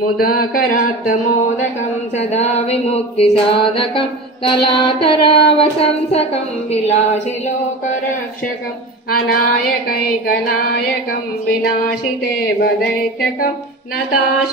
मुदाकरात्तमोदकं सदा विमुक्तिसाधकं कलातरावशंसकं विलासिलोकरक्षकम् अनायकैकनायकं विनाशिते वदैत्यकं नताशुभाशुनायकं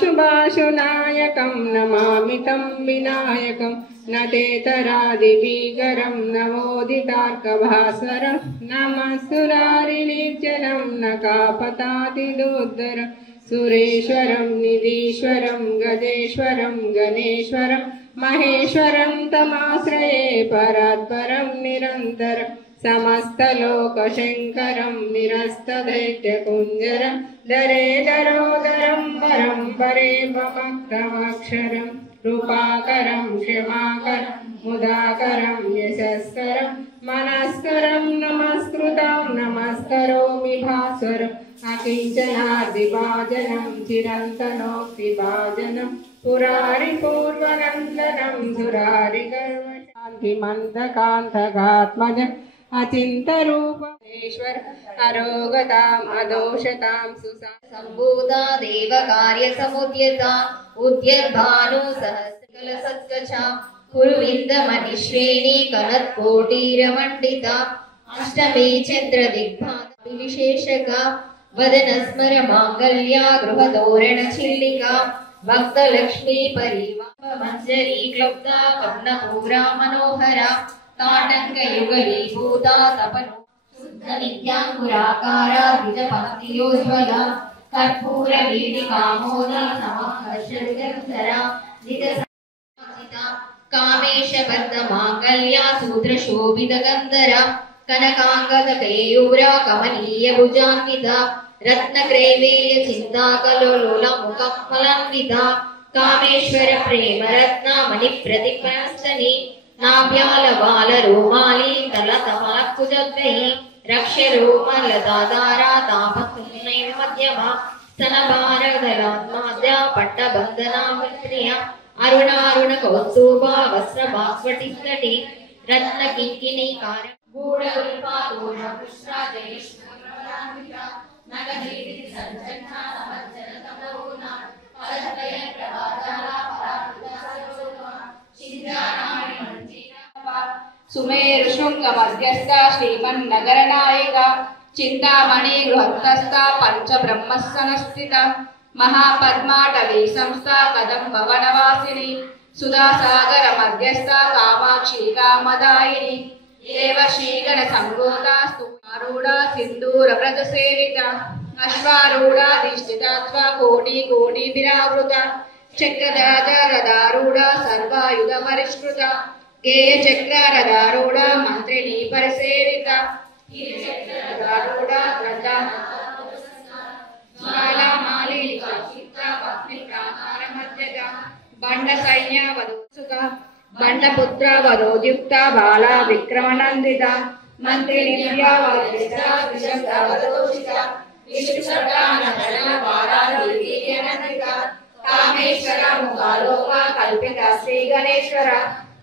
नमामि तं विनायकं न तेतरादिभीकरं नवोदितार्कभास्वरं नमः सुरारिनिर्जनं न कापतातिदुद्धरम् सुरेश्वरं निधीश्वरं गजेश्वरं गणेश्वरं महेश्वरं तमाश्रये परात्परं निरन्तरं समस्तलोकशङ्करं निरस्तदैत्यकुञ्जरं दरेदरोदरं परं परे ममक्रमक्षरं कृपाकरं क्षमाकरं मुदाकरं यशस्करं मनस्करं नमस्कृतं नमस्करोमि भास्वरम् अकिञ्चनादिभाजनं चिरन्तनोक्तिभाजनं पुरारिपूर्वनन्दनं सुरारिगर्वशान्तिमन्दकान्तकात्मजम् अचिन्तरूपेश्वर अरोगताम् अदोषतां सम्भूता देवकार्यसमुद्यता उद्यद्भानु सहस्रकलसत्कचा कुरुविन्दमनिश्रेणी कनत्कोटीरमण्डिता अष्टमी चन्द्रदिग्भाविशेषका वदनस्मर माङ्गल्या गृहतोरणचिल्लिका भक्तलक्ष्मी परिवामञ्जरी क्लब्धा कर्णपूरा मनोहरा ताटङ्कयुगलीभूता तपनो शुद्धनित्याङ्कुराकारा द्विजपङ्क्तियोज्ज्वला कर्पूरवीटिकामोदा समाकर्षविदन्तरा निजसंस्थिता कामेशबद्धमाङ्गल्या सूत्रशोभितगन्धरा कनकाङ्गदकेयूरा कमनीयभुजान्विता रत्नक्रैवेय चिन्ताकलोलमुखफलान्विता कामेश्वर प्रेमरत्नामणिप्रतिपनस्तनी नाभ्यालबालरोमाली तलतमलकुजद्वयी रक्ष्यरोमलदाधारा तापकुन्नैव मध्यमा स्तनभारदलात्माद्या पट्टबन्धनाप्रिया अरुणारुणकौस्तुभा वस्त्रभास्वटिस्फटी रत्नकिङ्किणीकार गूढरूपातोषपुष्टा जयेष्ठा नगधीति सञ्चन्ना समज्जनतमोना फलत्रयं प्रभाजाला पराकृता छिद्राणानि मञ्जिरा सुमेरुशृङ्गमध्यस्था श्रीमन्नगरनायिका चिन्तामणि गृहस्थस्था पञ्चब्रह्मस्सनस्थिता महापद्माटवी संस्था कदम्बवनवासिनी सुधासागर मध्यस्था कामाक्षी कामदायिनी देवशीगण संगोता स्तूरूढ़ा सिंदूर व्रत सेविता अश्वारूढ़ा दिष्टिता कोटि कोटि विरावृता चक्रदारूढ़ा सर्वायुध परिष्कृता गेय चक्रदारूढ़ा मंत्रिणी परिसेविता ग्रंथा ज्वाला मालिका चित्ता पत्नी प्राकार मध्यगा बंड सैन्य वधुसुता बंडपुत्र वधोद्युक्ता बाला विक्रमनंदिता मंत्रिणी दिव्यावतिष्ठा विशब्दावतोषिता विष्णुसर्गानंदना बाला देवीनंदिता कामेश्वर मुखालोका कल्पिता श्री गणेश्वर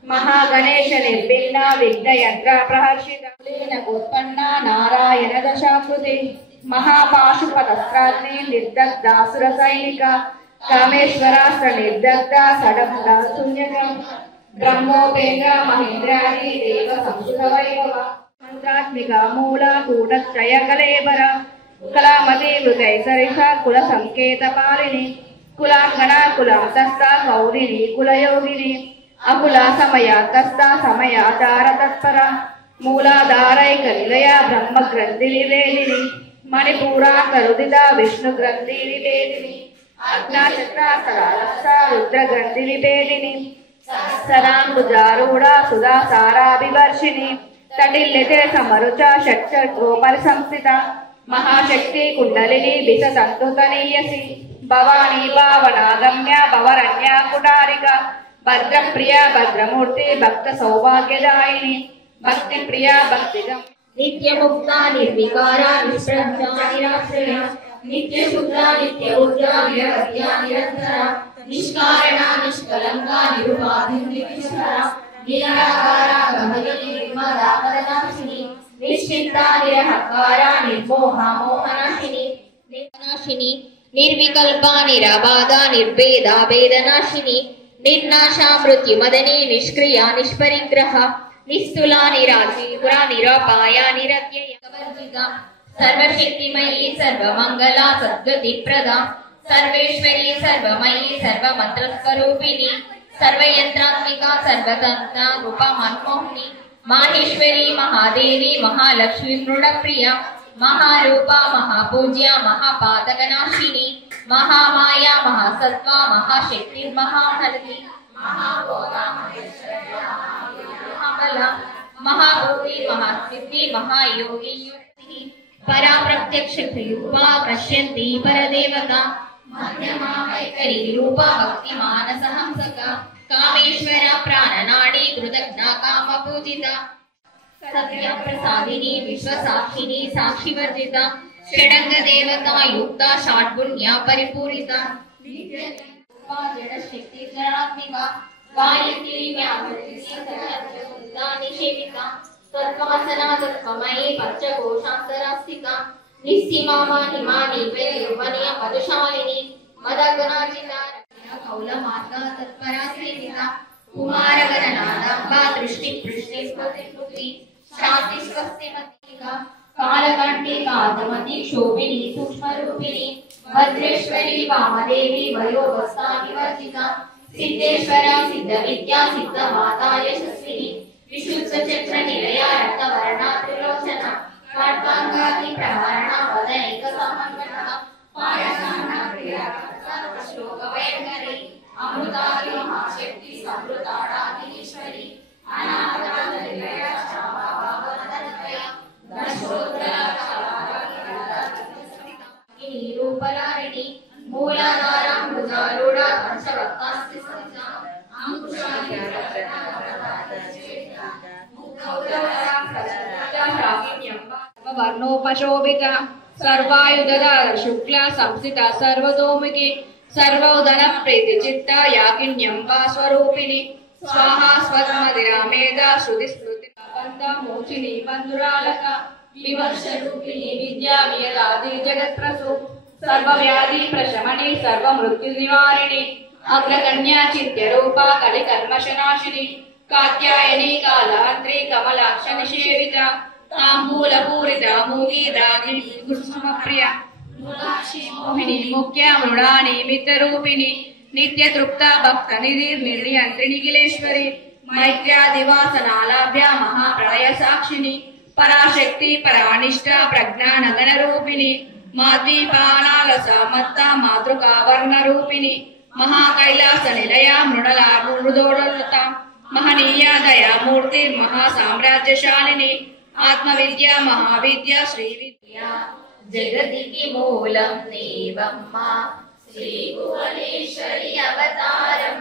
महागणेश निर्विघ्न विघ्नयंत्र प्रहर्षिता उत्पन्ना नारायण दशाकृति महापाशुपतस्त्राग्नि निर्दग्धासुर सैनिका कामेश्वरास्त्र निर्दग्धा सडमुदा शून्यकं ब्रह्मोपेन्द्र महेन्द्रादि देव संस्कृत वैभव मंत्रात्मिका मूला कूटत्रय कलेबर कलामती वृतैसरिषा कुल संकेत पालिनी कुलांगना कुलांतस्था गौरिणी कुलयोगिनी अकुला समयातस्था समयाधार तत्परा मूलाधारैक निलया ब्रह्म ग्रंथि निवेदिनी मणिपूरा करुदिता विष्णु ग्रंथि निवेदिनी अग्नाचक्रासरालक्षा रुद्र ग्रंथि निवेदिनी सहस्रांबुजारूढ़ा सुधा साराभिवर्षिणी तटिल्यते समरुचा षट्चक्रोपरि संस्थिता महाशक्ति कुंडलिनी विसतंतुतनीयसी भवानी भावनागम्या भवरण्या कुटारिका भद्रप्रिया भद्रमूर्ति भक्त सौभाग्यदायिनी भक्ति प्रिया भक्तिगम नित्यमुक्ता निर्विकारा निष्प्रज्ञा निराश्रया नित्यशुद्धा नित्यऊर्जा निरवध्या निरन्तरा निष्कारणा निष्कलंका निरुपाधि निर्विशरा निराकारा गमयिनी विमलापदनाशिनी निश्चिन्ता निरहंकारा निर्मोहा मोहनाशिनी निर्नाशिनी నిర్వికల్ప నిరాబాధ నిర్భేద భేదనాశిని నిర్నాశా మృత్యుమదని నిష్క్రియ నిష్పరిగ్రహ నిస్తులా నిరాశీపుర నిరాపాయ నిరత్యయ వర్జిత సర్వశక్తిమయీ సర్వమంగళ సద్గతి ప్రద సర్వేశ్వరి సర్వమయీ సర్వమంత్రస్వరూపిణి సర్వయంత్రాత్మిక సర్వతంత్ర రూప మన్మోహిని మాహేశ్వరి మహాదేవి మహాలక్ష్మి మృడప్రియ మహారూప మహాపూజ్య మహాపాతకనాశిని మహామాయ మహాసత్వ మహాశక్తి మహాహరి మహాబల మహాభూతి మహాసిద్ధి మహాయోగి పరా ప్రత్యక్ష రూపా పశ్యంతి పరదేవత మధ్యమా వైఖరి రూప భక్తి మానస హంసక కామేశ్వర ప్రాణనాడి కృతజ్ఞ కామ పూజిత సత్య ప్రసాదిని విశ్వసాక్షిని సాక్షివర్జిత షడంగ దేవత యుక్త షాడ్గుణ్య పరిపూరిత జడ శక్తి జడాత్మిక గాయత్రి నిషేవిత తత్వాసనా తత్వమయీ పంచకోశాంతరాస్తిక నిస్సీమా హిమాని యౌవనీయ మధుశాలిని మదగణాజిత కౌల మార్గ తత్పరా సేవిత కుమార గణనాదంబ దృష్టి పృష్టి స్పతి శాంతి స్వస్తి మతిక కాలకంఠి కాంతమతి శోభిని సూక్ష్మరూపిణి భద్రేశ్వరి వామదేవి వయోవస్థా నివర్జిత సిద్ధేశ్వర సిద్ధ విద్యా సిద్ధ మాతా యశస్విని విశుద్ధ చక్ర నిలయ రక్తవర్ణ త్రిలోచన ఖడ్గాంగాది ప్రహరణ వదనైక సమన్వయ పాయసాన ప్రియా శ్లోక వైఖరి అమృతాది మహాశక్తి సమృతాడాధీశ్వరి అనాథ నిలయ శ్యామభావనదయ రూపలారిణి మూలాధార మృగారూఢ పంచవక్తాస్తి సంజా అంకుశాది వర్ణోపశోభిత సర్వాయుధర శుక్ల సంస్థిత సర్వతోముఖి సర్వోదన ప్రీతి చిత్త యాకిన్యంబ స్వరూపిణి స్వాహా స్వస్మదిరామేధ శృతి స్మృతి మోచిని మందురాలక వివర్ష రూపిణి విద్యా వేదాది జగత్ప్రసు సర్వవ్యాధి ప్రశమని సర్వ మృత్యు నివారిణి అగ్రగణ్య చిత్య రూప కలి కల్మషనాశిని కాత్యాయని కాలాద్రి కమలాక్ష నిషేవిత తాంబూల పూరిత మూగి రాగిణి కుసుమప్రియ మోహిని ముఖ్య మృడాని మిత్రరూపిణి నిత్య తృప్త భక్త నిధి నిర్నియంత్రిణి కిలేశ్వరి మైత్ర్యాదివాసనాలాభ్య మహాప్రళయ సాక్షిని పరాశక్తి పరానిష్ట ప్రజ్ఞానగణ రూపిణి మాతీపానాలస మత్త మాతృకావర్ణ రూపిణి మహాకైలాస నిలయ మృణలా మృదోడలత మహనీయ దయామూర్తి మహాసామ్రాజ్యశాలిని ఆత్మవిద్య మహావిద్య శ్రీ విద్య జగతికి మూలం నీవమ్మ శ్రీ భువనేశ్వరి అవతారం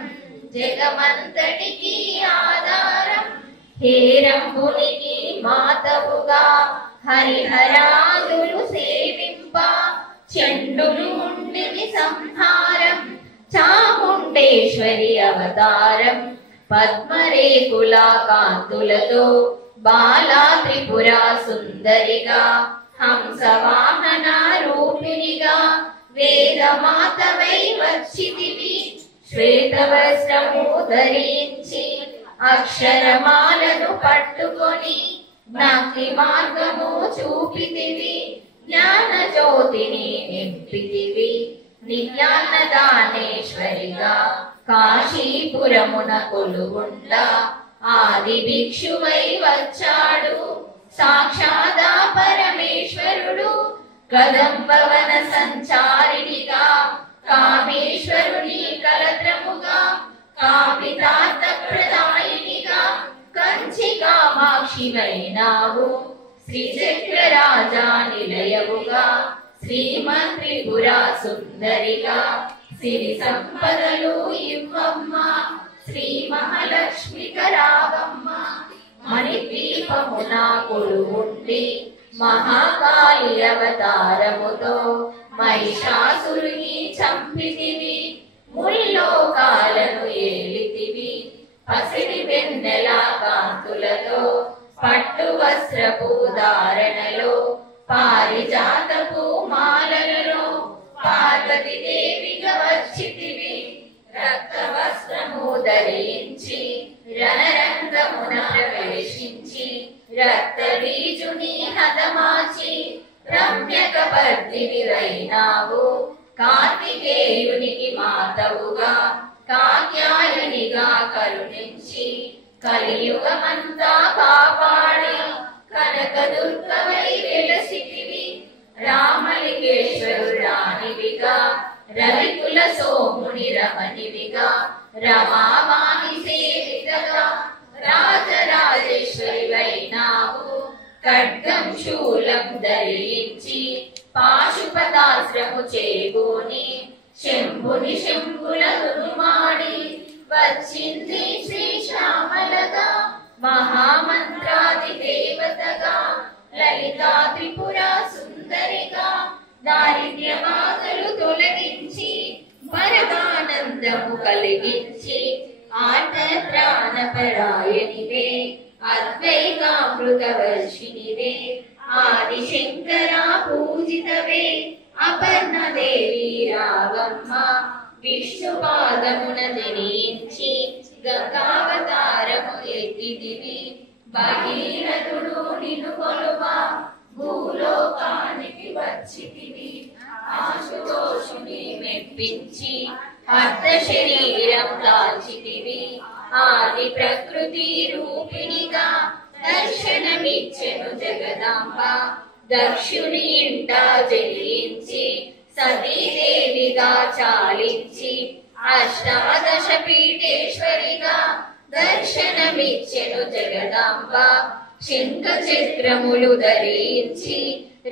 జగమంతటికి ఆధారం హేరంబునికి మాతవుగా హరిహరాదులు సేవింప చండులు ఉండిని సంహారం చాముండేశ్వరి అవతారం పద్మరేకుల కాంతులతో బాలా త్రిపుర సుందరిగా హంసవాహన రూపిణిగా వేదమాతవై వచ్చితివి శ్వేతవస్త్రము ధరించి అక్షరమాలను పట్టుకొని భక్తి మార్గము చూపితివి జ్ఞాన జ్యోతిని నింపితివి నిత్యాన్నదానేశ్వరిగా కాశీపురమున కొలువుండ ఆది భిక్షువై వచ్చాడు సాక్షాదా పరమేశ్వరుడు కదంబవన సంచారిణిగా కామేశ్వరుని కలత్రముగా కామితార్థ ప్రదాయినిగా కంచి కామాక్షివైనావు శ్రీచక్ర రాజా నిలయవుగా శ్రీమంత్రిపురా సుందరిగా సిరి సంపదలు ఇవ్వమ్మ శ్రీ మహాలక్ష్మి కరావమ్మ మణిద్వీపమున కొలువుండి మహాకాళి అవతారముతో మహిషాసురుని చంపితివి ముల్లోకాలను ఏలితివి పసిడి వెన్నెల కాంతులతో పట్టు వస్త్రపు ధారణలో పారిజాతపు మాలలలో పాత పార్వతి దేవిగా వచ్చితివి రక్త వస్త్రము ధరించి రణరంగమున ప్రవేశించి రక్త బీజుని హతమాచి రమ్యక పద్మినివైనావు కార్తికేయునికి మాతవుగా కాత్యాయనిగా కరుణించి కలియుగమంతా కాపాడి కనకదుర్గవై వెలసితివి రామలింగేశ్వరురానివిగా రవికుల సోముని రమణివిగా రమావాణి సేవితగా రాజరాజేశ్వరివైనావు ఖడ్గం శూలం ధరించి పాశుపతాస్త్రము చేబూని శంభుని శంభుల దుర్మాడి వచ్చింది శ్రీశ్యామలగా మహామంత్రాది దేవతగా లలితా త్రిపుర సుందరిగా దారిద్ర్యమాతలు తొలగించి పరమానందము కలిగించి ఆర్తత్రాణపరాయనివే అద్వైతామృతవర్షినివే ఆదిశంకర పూజితవే అపర్ణదేవి రావమ్మ విష్ణుపాదమున జనించి గంగావతారము ఎత్తిదివి భగీరథుడు నిన్ను కొలువా భూలోకానికి వచ్చితివి ఆశుతోషుని మెప్పించి అర్ధ శరీరం దాల్చితివి ఆది ప్రకృతి రూపిణిగా దర్శనమిచ్చెను జగదాంబ దక్షుని ఇంట జయించి సతీదేవిగా చాలించి అష్టాదశ పీఠేశ్వరిగా దర్శనమిచ్చెను జగదాంబ శంఖ చక్రములు ధరించి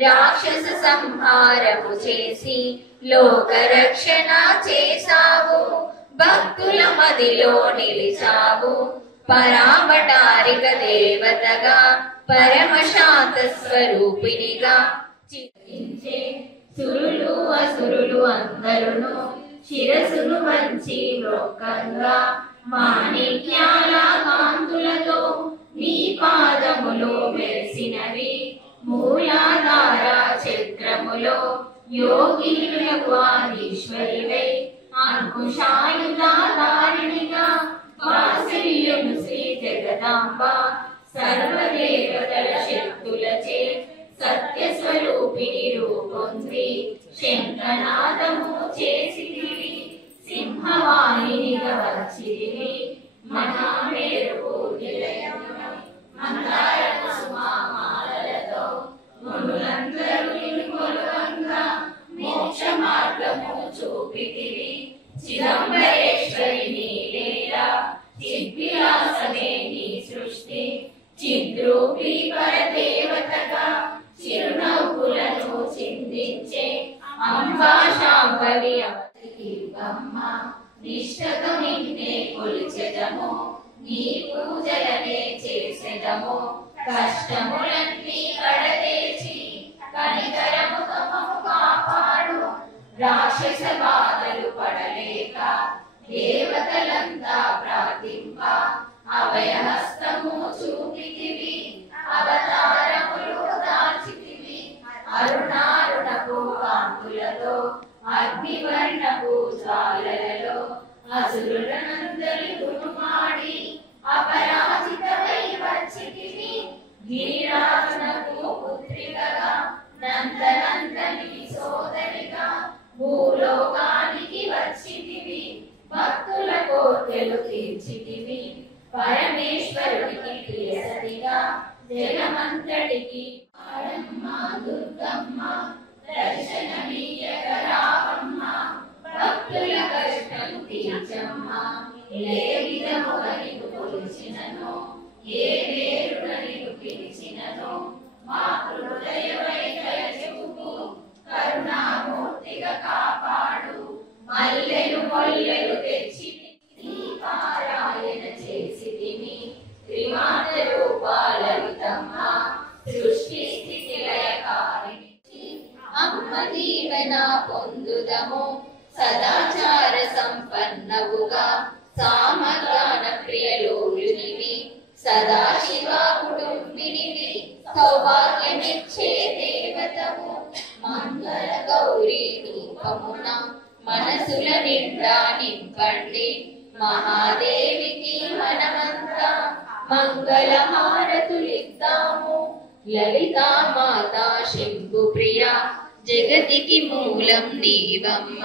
రాక్షస సంహారము చేసి లోక రక్షణ చేసావు భక్తుల మదిలో నిలిచావు పరామటారిక దేవతగా పరమశాంత స్వరూపిణిగా చిత్రించే సురులు అసురులు అందరును శిరసును వంచి మ్రోకంగా మాణిక్యాల కాంతులతో నీ పాదములో మెరిసినవి మూలాధార చక్రములో యోగినులకు ఆదీశ్వరివై అంకుశాయుధారిణిగా వాసల్యును శ్రీ జగదాంబ సర్వదేవతల శక్తులచే సత్య స్వరూపిణి రూపొంది శంఖనాదము చేసితివి సింహవాహినిగా వచ్చితివి మహామేరు నిలయమున మందార కుసుమాలతో మునులందరూ నిన్ను కొలువంగా మోక్ష మార్గము చూపితివి చిదంబరేశ్వరి నీలేలా చిద్విలాసమే నీ సృష్టి చిద్రూపి పరదేవతగా చిరునవ్వులను చిందించే అంబా శాంభవి అమ్మ నిష్టతో నిన్నే కొలిచెదము నీ పూజలనే చేసెదము కష్టములన్నీ కడతేచి కనికరముతో మమ్ము కాపాడు రాక్షస బాధలు పడలేక దేవతలంతా ప్రార్థింప అభయహస్తము చూపితివి అవతారములు దాల్చితివి అరుణారుణపు కాంతులతో అగ్నివర్ణపు జ్వాలలలో అసురులనందరి దుర్మాడి అపరాజితమై వచ్చితివి గిరిరాజునకు పుత్రికగా నందనందని సోదరిగా భూలోకానికి వచ్చితివి భక్తుల కోర్కెలు తీర్చితివి పరమేశ్వరునికి ప్రియసతిగా జగమంతటికి ఆడమ్మ దుర్గమ్మ దర్శనమీయక రావమ్మ భక్తుల కష్టం తీర్చమ్మ ఏ విధముగ నిన్ను కొలిచినను ఏ పేరున నిన్ను పిలిచినను మా హృదయమై దయచూపు కరుణామూర్తిగా కాపాడు మల్లెలు మొల్లెలు తెచ్చి పారాయణ చేసితిని త్రిమాత రూపాలవితమ్మ సృష్టి స్థితి లయకారిణి అమ్మ దీవెన పొందుదము సదాచార సంపన్నవుగా సామగాన ప్రియలోలునివి సదాశివ కుటుంబినివి సౌభాగ్యమిచ్చే దేవతవు మంగళ గౌరీ రూపమున మనసుల నిండా నింపండి. మహాదేవికి మనమంతా మంగళ హారతులిద్దాము. లలితా మాతా శంభు ప్రియ జగతికి మూలం నీవమ్మ.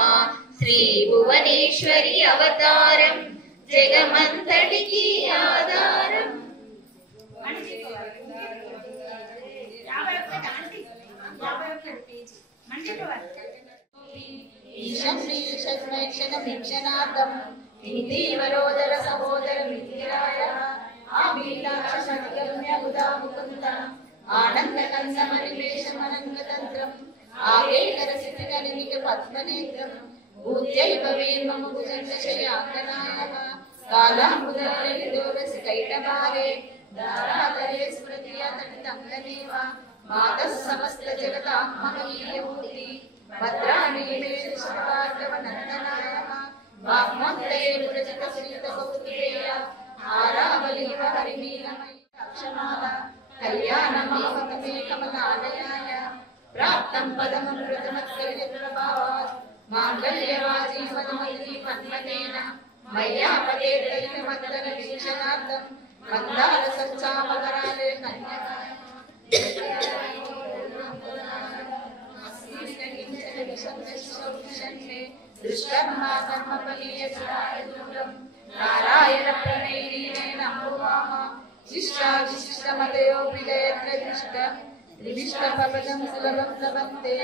శ్రీ భువనేశ్వరి అవతారం జగమంతటికి ఆధారం. ఈశక్షణం ఇందీవరోదర సహోదర మిత్రాయ ఆనంద కందమనివేశమనంగతంత్రం ఆగేకర సిద్ధగనిమిక పద్మనేత్రం భూత్యైవ వేమము భుజంగశయాకనాయ కాలాముదారసి కైటభాగే ధారాతరే స్మృతియా తటితంగనేవ మాతః సమస్త జగతాత్మమీయమూర్తి భద్రాణి మే శుభార్గవనందనాయ వాగ్మంతయే పురజిత శ్రీత కౌతుకేయ ఆరావలీవ హరిమీలమయ అక్షమాల కళ్యాణమహమమే కమలాలయాయ ప్రాప్తం పదమృతమత్కవిప్రభావాత్ మాంగళ్యవాజీవనమయీ పద్మనేన మయ్యాపదేతైన మద్దన వీక్షణార్థం మందార సచ్చామకరాలే కన్యకాయ దుష్కర్మా కర్మఫలీయసురాయ దూరం నారాయణ ప్రణయినే నమోవామ శిష్టా విశిష్టమతయో విదయత్ర దృష్ట త్రివిష్ట పవనం సులభం లభంతే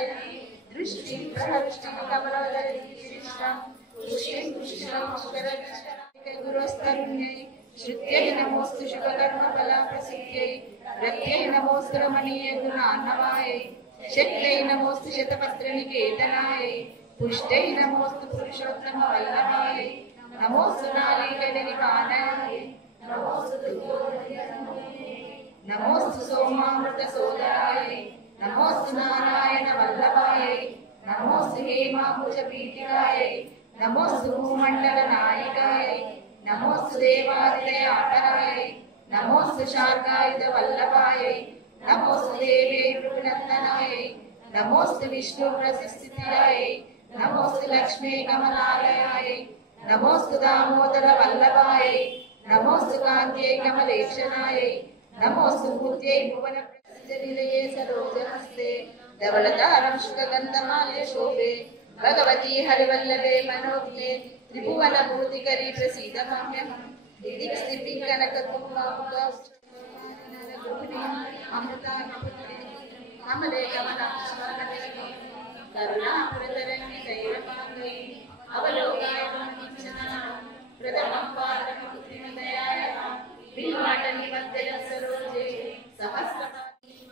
దృష్టి ప్రహృష్టి కమలదరిష్టం పుష్టిం పుష్టిం పుష్కరవిష్కరాయ గురోస్తరుణ్యై శ్రుత్యై నమోస్తు శుభకర్మ ఫలా ప్రసిద్ధ్యై రత్యై నమోస్తు రమణీయ గుణాన్నవాయై శక్తై నమోస్తు శతపత్రనికేతనాయై పుష్టై నమోస్తు పురుషోత్తమ వల్లభాయై నమోస్తు నాళీకనికానాయై నమోస్తు సోమామృత సోదరాయై నమోస్తు నారాయణ వల్లభాయై నమోస్తు హేమాభుజ పీఠికాయై నమోస్తు భూమండల నాయికాయై నమోస్తు దేవాదిదయాకరాయై నమోస్తు శార్గాయుధ వల్లభాయై నమోస్తు దేవే భృగునందనాయై నమోస్తు విష్ణు ప్రసిద్ధియాయై నమోస్తు లక్ష్మీ కమలాలయాయై నమోస్తు దామోదర వల్లభాయై నమోస్తు కాంత్యై కమలేక్షణాయై నమోస్తు భూత్యై భువన ప్రసిద్ధనిలయే సరోజహస్తే ధవళతారం శుకగంధమాల్య శోభే భగవతి హరివల్లభే మనోజ్ఞే త్రిభువన భూతికరీ ప్రసీద మామ్యహం దిక్స్థితి కనక కుంభాముఖ అమలే కమలాక్షరణ కరుణాపురతరణి కైరపాంగై అవలోకాయ ప్రథమం పాదముద్రిమదయాయ విమాటని మధ్య సరోజే సహస్ర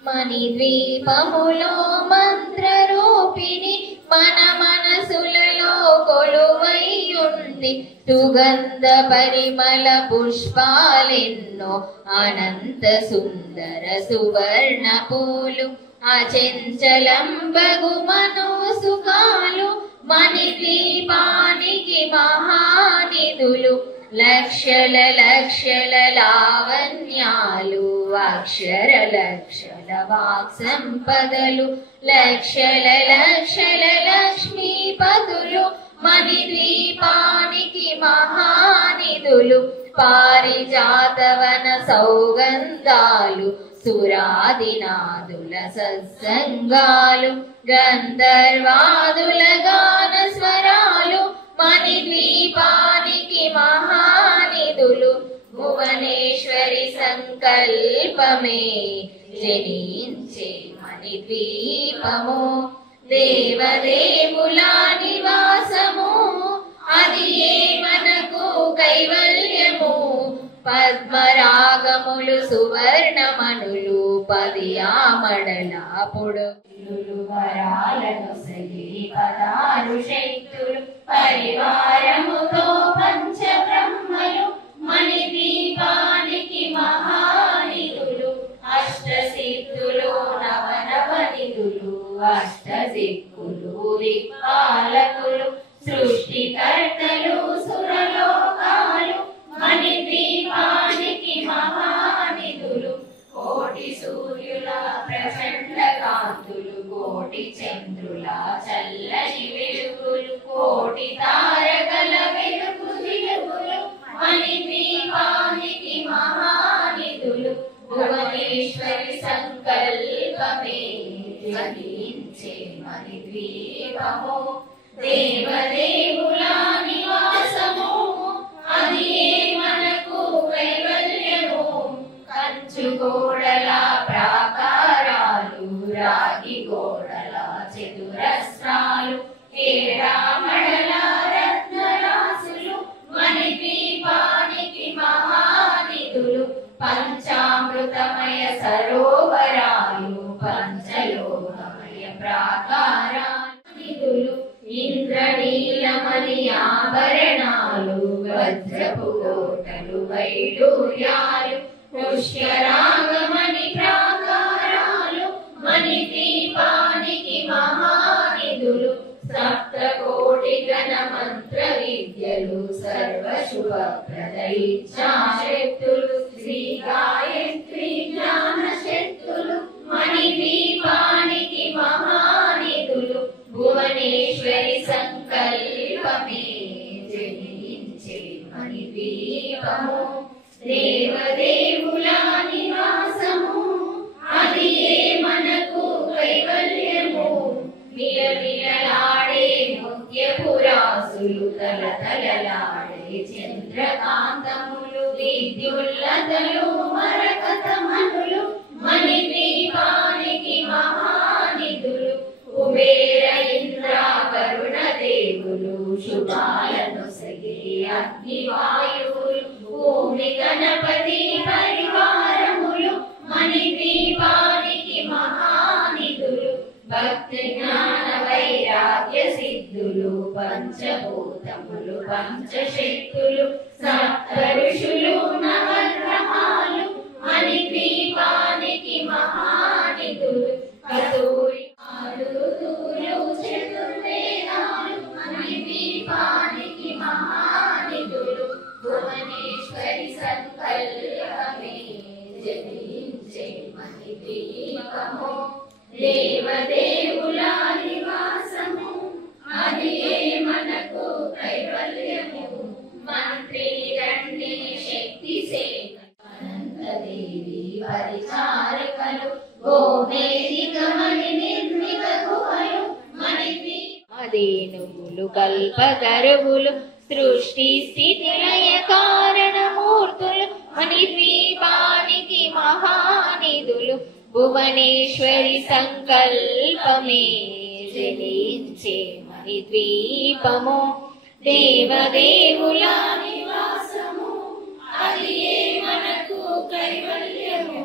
మణిద్వీపములో మంత్రరూపిణి మన మనసులలో కొలువైయుండి సుగంధ పరిమళ పుష్పాలెన్నో అనంత సుందర సువర్ణ పూలు అచంచలం బగు మనోసుకాలు మణిద్వీపానికి మహానిధులు లక్షల లక్షల లావణ్యాలు అక్షర లక్షల వాక్ సంపదలు లక్షల లక్షల లక్ష్మీపతులు మణిద్వీపానికి మహానిధులు పారిజాతవన సౌగంధాలు సురాదినాదుల సత్సంగాలు గంధర్వాదుల గాన స్వరాలు మణిద్వీపానికి మహానిధులు భువనేశ్వరి సంకల్పమే జనించే మణిద్వీపము దేవదేవుల నివాసము అది ఏ మనకు కైవల్యము పద్మరాగములు సువర్ణమణులు 10 ఆమడల పొడులు వరాలను సగి 16 శక్తులు పరివారముతో పంచబ్రహ్మలు మణిద్వీపానికి మహానిధులు అష్టసిద్ధులు నవనవనిధులు అష్టదిక్కులు దిక్పాలకులు సృష్టికర్తలు సురలోకాలు మణిద్వీపానికి మహానిధులు కోటి సూర్యుల ప్రచండ కాంతులు కోటి చంద్రుల చల్లని వెలుగు ద్వీపము దేవదేవుల నివాసము అది మనకు కైవల్యము కంచు గోడల ప్రాకారాలు రాగి గోడల చతురస్రాలు ఏడామడల రత్నరాసులు మణిద్వీపానికి మహానిధులు పంచామృతమయ సరోవరాలు పంచలోహమయ ప్రాకారాలు నిధులు ఇంద్రనీలమణి ఆభరణాలు వజ్రపు కోటలు వైడూర్యాలు పుష్యరాగమణి ప్రాకారాలు మణిద్వీపానికి మహానిధులు సప్తకోటి గణ మంత్ర విద్యలు సర్వశుభప్రద ఇచ్ఛాశక్తులు శ్రీ గాయత్రి జ్ఞాన శక్తులు మణిద్వీపానికి మహానిధులు భువనేశ్వరి సంకల్పమే జనించే మణిద్వీపము దేవదేవుల నివాసము అది మనకు కైవల్యము మిలమిలలాడే ముత్యపురాసులు తలతలలాడే చంద్రకాంతములు విద్యుల్లతలు మరకతమనులు మణిద్వీపానికి మహానిధులు కుబేర ఇంద్ర వరుణ దేవులు శుభాలను సగే అగ్నివాయువులు భూమి గణపతి పరివారములు మణిద్వీపానికి మహానిధులు భక్తి జ్ఞాన వైరాగ్య సిద్ధులు పంచభూతములు పంచశక్తులు సప్త ఋషులు నవగ్రహాలు మణిద్వీపానికి మహానిధులు కస్తూరి చతుర్వేదాలు మణిద్వీపానికి మహానిధులు భువనేశ్వరి సంకల్పమే జనించే మణిద్వీపము దేవదేవుల నివాసము అది మనకు కైవల్యము మంత్రి రండి శక్తి సేన అనంతదేవి పరిచారికలు గోమేధికమణి నిర్మిత గుహలు మణిద్వీపదేనుగులు కల్పతరువులు సృష్టి స్థితి లయ కారణమూర్తులు మణిద్వీపానికి మహానిధులు భువనేశ్వరి సంకల్పమే జనించే మణిద్వీపము దేవదేవుల నివాసము అది మనకు కైవల్యము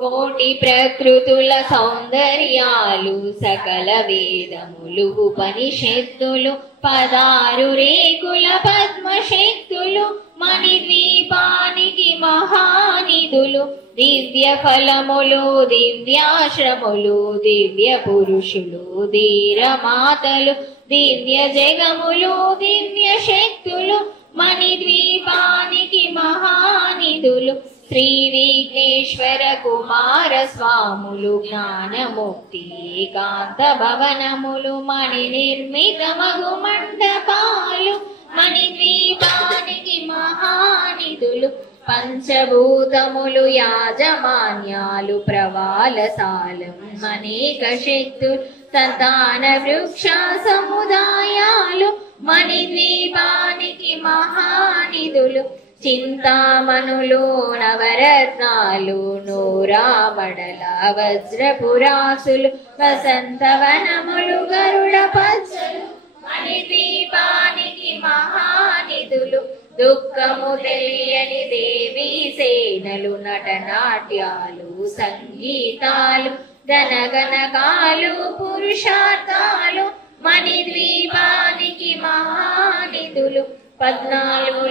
కోటి ప్రకృతుల సౌందర్యాలు సకల వేదములు ఉపనిషత్తులు 16 రేకుల పద్మశక్తులు మణిద్వీపానికి మహానిధులు దివ్య ఫలములు దివ్యాశ్రములు దివ్య పురుషులు ధీరమాతలు దివ్య జగములు దివ్య శక్తులు మణిద్వీపానికి మహానిధులు శ్రీ విఘ్నేశ్వర కుమార స్వాములు జ్ఞానముక్తి ఏకాంత భవనములు మణి నిర్మిత మగు మండపాలు మణిద్వీపానికి మహానిధులు పంచభూతములు యాజమాన్యాలు ప్రవాలసాలం అనేక శక్తులు సంతాన వృక్ష సముదాయాలు మణిద్వీపానికి మహానిధులు చింతామణులు నవరత్నాలు నూరామడల వజ్రపురాసులు వసంతవనములు గరుడ పచ్చలు మణిద్వీపానికి మహానిధులు దుఃఖము తెలియని దేవీ సేనలు నటనాట్యాలు సంగీతాలు గణగణకాలు పురుషార్థాలు మణిద్వీపానికి మహానిధులు 14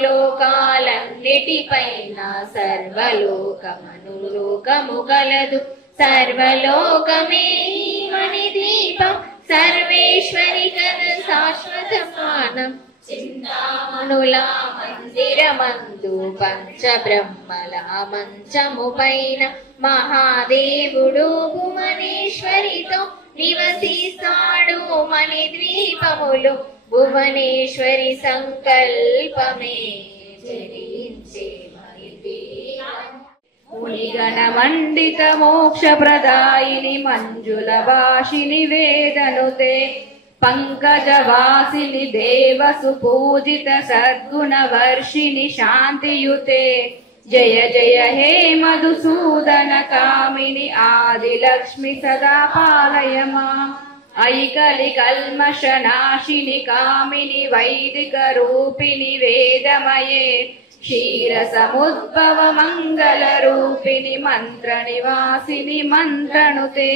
లోకాలన్నిటిపైన సర్వలోకమనులోకము గలదు సర్వలోకమే మణిద్వీపం సర్వేశ్వరి కన శాశ్వత మానం చింతామణుల మందిరమందు పంచబ్రహ్మల మంచము పైన మహాదేవుడు భువనేశ్వరితో నివసిస్తాడు మణిద్వీపములు భువనేశ్వరి సంకల్పమే జనించే మునిగణ మండిత మోక్ష ప్రదాయిని మంజుల భాషిని వేదనుతే పంకజవాసిని దేవసుపూజిత సద్గుణవర్షిణి శాంతియుతే జయ జయ హే మధుసూదన కామిని ఆదిలక్ష్మి సదా పాలయ మాం ఐకలి కల్మషనాశిని కామిని వైదిక రూపిణి వేదమయే క్షీర సముద్భవ మంగళ రూపిణి మంత్ర నివాసిని మంత్రణుతే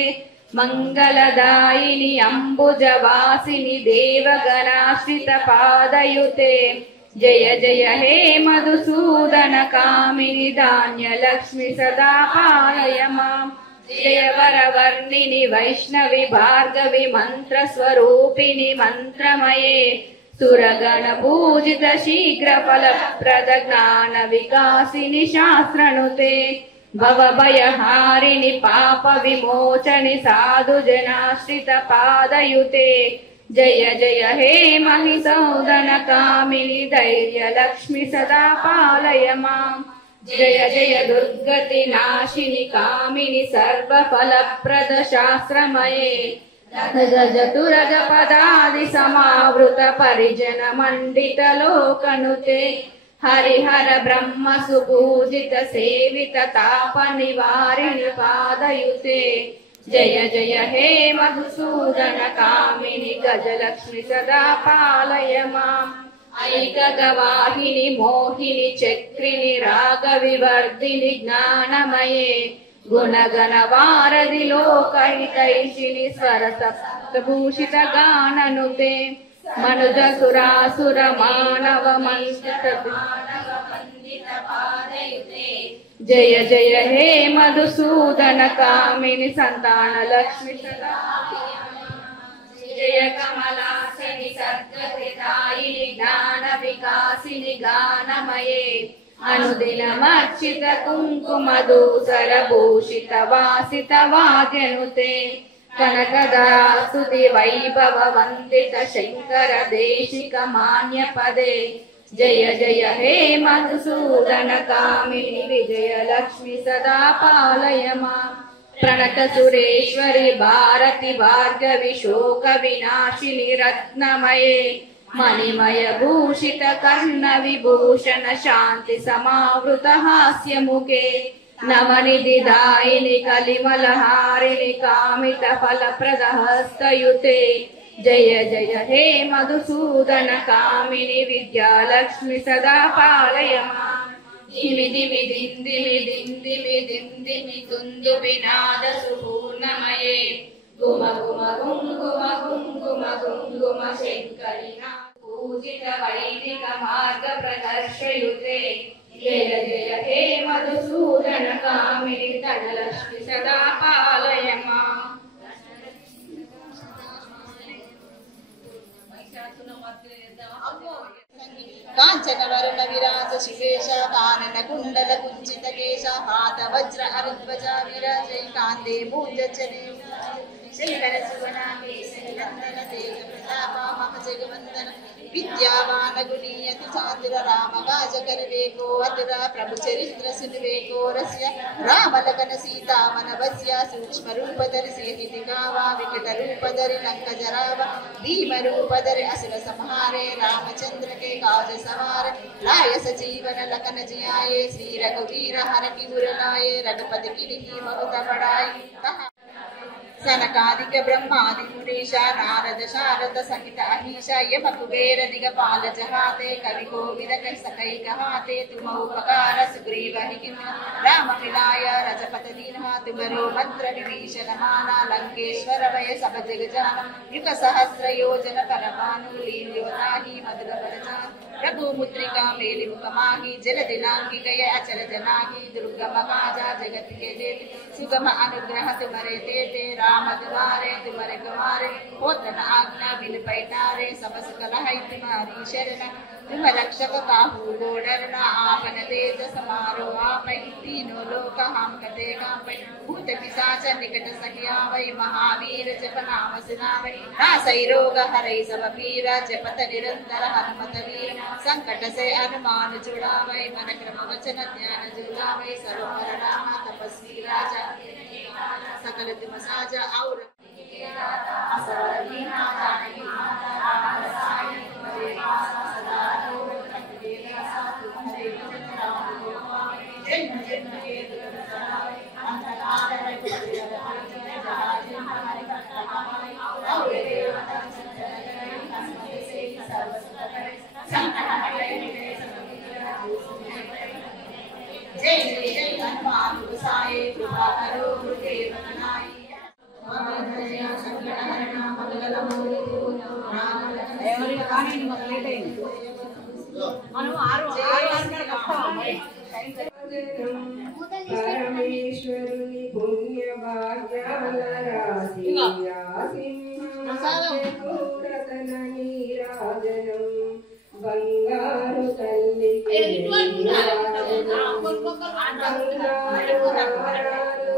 మంగళదాయిని అంబుజవాసిని దేవగణాశ్రిత పాదయుతే జయ జయ హే మధుసూదన కామిని ధాన్యలక్ష్మి సదా పాలయ మాం జయ వరవర్ణిని వైష్ణవి భార్గవి మంత్ర స్వరూపిణి మంత్రమయే సురగణ పూజిత శీఘ్ర ఫలప్రద జ్ఞాన వికాసిని శాస్త్రనుతే భవభయహారిణి పాప విమోచని సాధు జనాశ్రిత పాదయుతే జయ జయ హే మహిసౌదన కామిని ధైర్య లక్ష్మి సదా పాలయ మాం జయ జయ దుర్గతి నాశిని కామిని సర్వ ఫలప్రద శాస్త్రమయే గజతురగ పదాది సమావృత పరిజన మండిత లోకనుతే హరిహర బ్రహ్మ సుపూజిత సేవిత తాప నివారిణి పాదయుతే జయ జయ హే మధుసూదన కామిని గజలక్ష్మి సదా పాలయ మాం ఐకగవాహిని మోహిని చక్రిని రాగ వివర్ధిని జ్ఞానమయే గుణగణ వారధి లోకహితైషిని స్వరసప్తభూషిత గాననుతే మనుజ సురాసుర మానవ మండిత జయ జయ హే మధుసూదన కామిని సంతాన లక్ష్మి సదా జయ కమలాసని సద్గతిదాయిని జ్ఞాన వికాసిని గానమయే అనుదినమర్చిత కుంకుమదూసర భూషిత వాసిత వాద్యనుతే కనకధరాస్తుతి వైభవ వందిత శంకర దేశిక మాన్య పదే జయ జయ హే మధుసూదన కామిని విజయ లక్ష్మి సదా పాలయ మాం ప్రణత సురేశ్వరి భారతి భార్గవి శోక వినాశిని రత్నమయే మణిమయ భూషిత కర్ణ విభూషణ శాంతి సమావృత హాస్యముఖే నవనిధి దాయిని కలిమలహారిణి కామిత ఫలప్రద హస్తయుతే జయ జయ హే మధుసూదన కామిని విద్యాలక్ష్మి సదా పాలయ మాం దిమి దిమి దిందిమి దిందిమి దిందిమి తుందు వినాద సుపూర్ణమయే గుమ గుమ గుంగుమ గుంగుమ గుంగుమ శంకరినా పూజిత వైదిక మార్గ ప్రదర్శయుతే జయ జయ హే మధుసూదన కామిని ధనలక్ష్మి సదా పాలయ మాం కాంచన వరుణ విరాజ శివేశ కానన కుండల కుంచిత కేశ హాత వజ్ర అరుధ్వజ విరాజై కాందే భూజచనే శంకర సువనామే నందన తేజ ప్రతాప మమ జగవందన విద్యావాన గుణీయతి చాతుర రామ గాజ కరివేకో అతుర ప్రభు చరిత్ర సునివేకో రస్య రామలకన సీతామన వస్య సూక్ష్మ రూపధరి సేహితి కావా వికట రూపధరి లంక జరావ భీమ రూపధరి అసుర సంహారే రామచంద్ర के काज सवार लाय सजीवन लखन जियाये श्री रघुवीर हर की गुरलाये रघुपति की बहुत बड़ाई सनकादिक ब्रह्मादि मुनीश नारद शारद सहित अहिष यम कुबेर दिगपाल जहाते कवि कोविद सखै कहाते तुम उपकार सुग्रीव हिम राम मिलाय रजपत दीन्हा तुमरो मंत्र विभीषण माना लंकेश्वर वय सब जग जान युग सहस्र योजन परमानु लील्योताहि मधुर वरजान प्रभु मुद्रिका मेलि मुखमाहि जल दिलांगी गय अचल जनाहि दुर्गम काजा जगत के देव सुगम अनुग्रह तुमरे तेते राम दुआरे तुमरे गवारे होत न आज्ञा बिन पैठारे सब सकल है तुम्हारी शरण तुम रक्षक काहू को डरना आपन तेज समारो आपै तीनों लोक हम कते कापै भूत पिशाच निकट सखिया वै महावीर जप नाम सुनावै नासै रोग हरै सब पीरा जपत निरंतर हनुमत वीर संकट से अनुमान जुड़ावै मन क्रम वचन ध्यान जुड़ावै सर्व नाम तपस्वी राजा सकल तुम साजा और పరమేశ్వరుని పుణ్య భాగ్యాల రాశి రతన నీరాజనం బంగారు తల్లికి బంగారు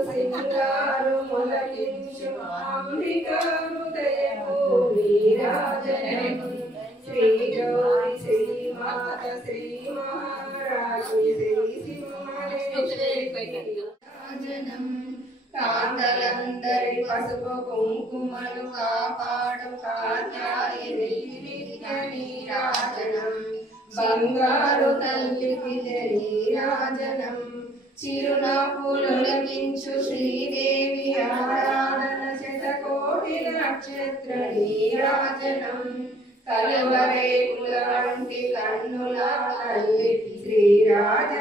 సింగారు మొలకించు అంబిక హృదయము నీరాజనం శ్రీ గౌరి శ్రీమాత శ్రీ మహారాజు శ్రీ సింహరాజనం కాంతలందరి పసుపు కుంకుమలు కాపాడు కాత్యాయని నీరాజనం బంగారు తల్లికి నీరాజనం చిరునవ్వులకించు శ్రీదేవి ఆరాధన శతకోటి నక్షత్ర నీరాజనం కలువరేకుల వంటి కన్నుల తల్లి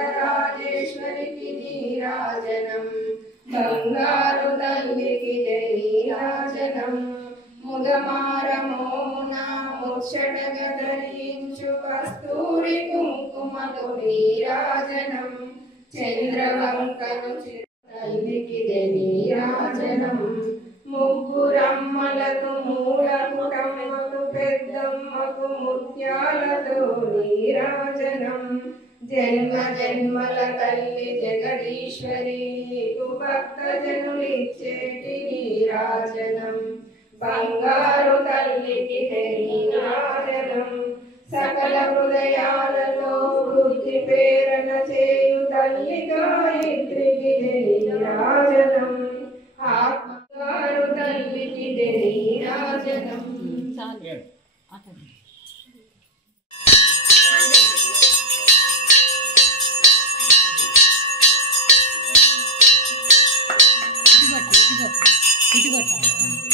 శ్రీరాజరాజేశ్వరికి నీరాజనం బంగారు తల్లికి నీరాజనం ముదమారమోమున ముచ్చటగ ధరించు కస్తూరి కుంకుమకు నీరాజనం చంద్రవంకను తల్లికి నీరాజనం ముగ్గురమ్మలకు మూల కుటమ్మకు పెద్దమ్మకు ముత్యాలతో నీరాజనం జన్మ జన్మల తల్లి జగదీశ్వరి నీకు భక్త జనులిచ్చేటి నీరాజనం బంగారు తల్లికి నీరాజనం సకల హృదయాలలో వృద్ధి ప్రేరణ చేయు తల్లి గాయత్రికి నీరాజనం ఆత్మగారు తల్లికి నీరాజనం ఇటు కొట్టాలి.